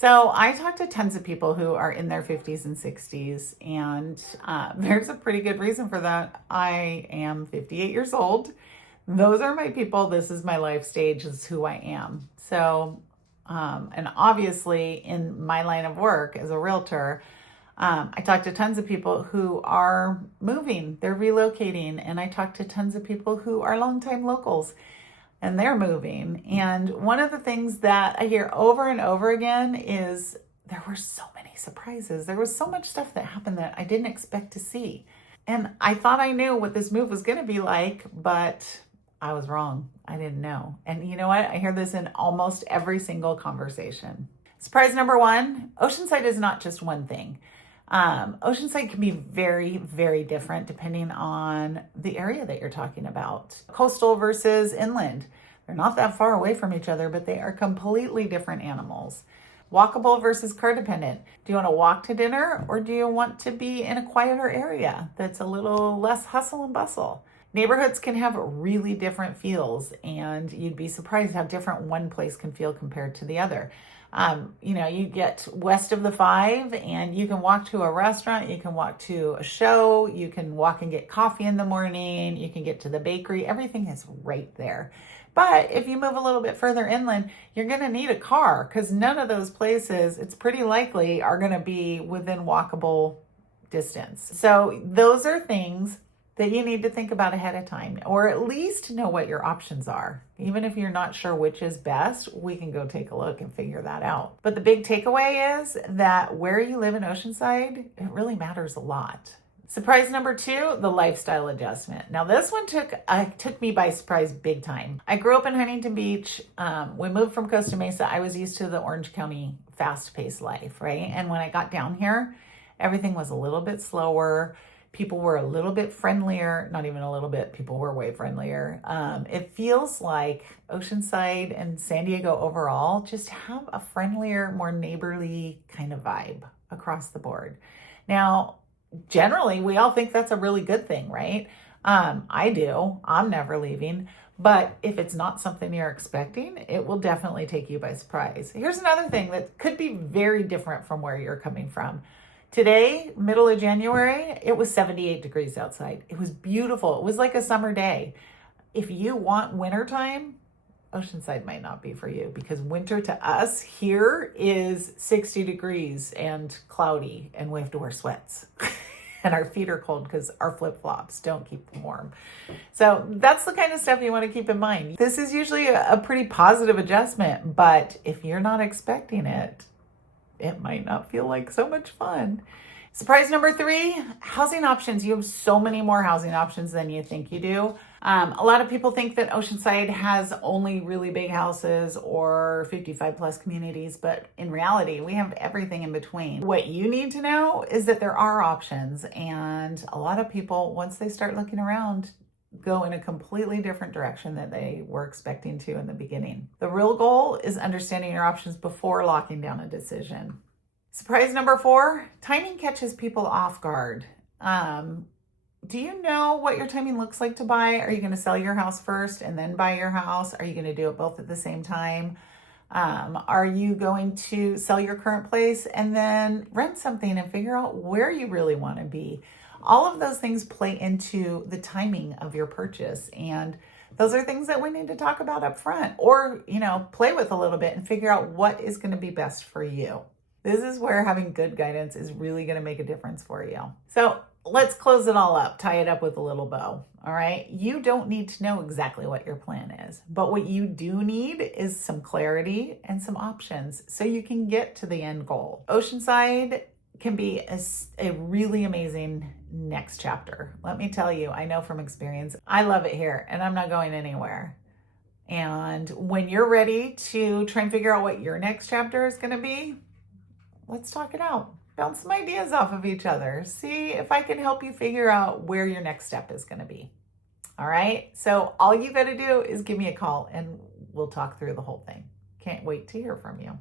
So I talk to tons of people who are in their 50s and 60s, and there's a pretty good reason for that. I am 58 years old. Those are my people. This is my life stage. This is who I am. So, and obviously in my line of work as a realtor, I talk to tons of people who are moving, they're relocating, and I talk to tons of people who are longtime locals and they're moving. And one of the things that I hear over and over again is there were so many surprises. There was so much stuff that happened that I didn't expect to see. And I thought I knew what this move was going to be like, but I was wrong. I didn't know. And you know what? I hear this in almost every single conversation. Surprise number one, Oceanside is not just one thing. Oceanside can be very, very different depending on the area that you're talking about. Coastal versus inland. They're not that far away from each other, but they are completely different animals. Walkable versus car dependent. Do you want to walk to dinner or do you want to be in a quieter area that's a little less hustle and bustle? Neighborhoods can have really different feels, and you'd be surprised how different one place can feel compared to the other. You get west of the 5 and you can walk to a restaurant, you can walk to a show, you can walk and get coffee in the morning, you can get to the bakery, everything is right there. But if you move a little bit further inland, you're going to need a car because none of those places, it's pretty likely, are going to be within walkable distance. So those are things that you need to think about ahead of time, or at least know what your options are. Even if you're not sure which is best, we can go take a look and figure that out. But the big takeaway is that where you live in Oceanside, it really matters a lot. Surprise number 2, the lifestyle adjustment. Now this one took me by surprise big time. I grew up in Huntington Beach. We moved from Costa Mesa. I was used to the Orange County fast-paced life, right? And when I got down here, everything was a little bit slower. People were a little bit friendlier, not even a little bit, people were way friendlier. It feels like Oceanside and San Diego overall just have a friendlier, more neighborly kind of vibe across the board. Now, generally, we all think that's a really good thing, right? I do. I'm never leaving. But if it's not something you're expecting, it will definitely take you by surprise. Here's another thing that could be very different from where you're coming from. Today, middle of January, it was 78 degrees outside. It was beautiful. It was like a summer day. If you want wintertime, Oceanside might not be for you because winter to us here is 60 degrees and cloudy, and we have to wear sweats. And our feet are cold because our flip-flops don't keep them warm. So that's the kind of stuff you want to keep in mind. This is usually a pretty positive adjustment, but if you're not expecting it, it might not feel like so much fun. Surprise number 3, housing options. You have so many more housing options than you think you do. A lot of people think that Oceanside has only really big houses or 55 plus communities, but in reality, we have everything in between. What you need to know is that there are options, and a lot of people, once they start looking around, go in a completely different direction than they were expecting to in the beginning. The real goal is understanding your options before locking down a decision. Surprise number 4, timing catches people off guard. Do you know what your timing looks like to buy? Are you going to sell your house first and then buy your house? Are you going to do it both at the same time? Are you going to sell your current place and then rent something and figure out where you really want to be? All of those things play into the timing of your purchase. And those are things that we need to talk about up front, or, play with a little bit and figure out what is going to be best for you. This is where having good guidance is really going to make a difference for you. So let's close it all up, tie it up with a little bow. All right. You don't need to know exactly what your plan is, but what you do need is some clarity and some options so you can get to the end goal. Oceanside can be a really amazing next chapter. Let me tell you, I know from experience, I love it here and I'm not going anywhere. And when you're ready to try and figure out what your next chapter is going to be, let's talk it out. Bounce some ideas off of each other. See if I can help you figure out where your next step is going to be. All right. So all you got to do is give me a call and we'll talk through the whole thing. Can't wait to hear from you.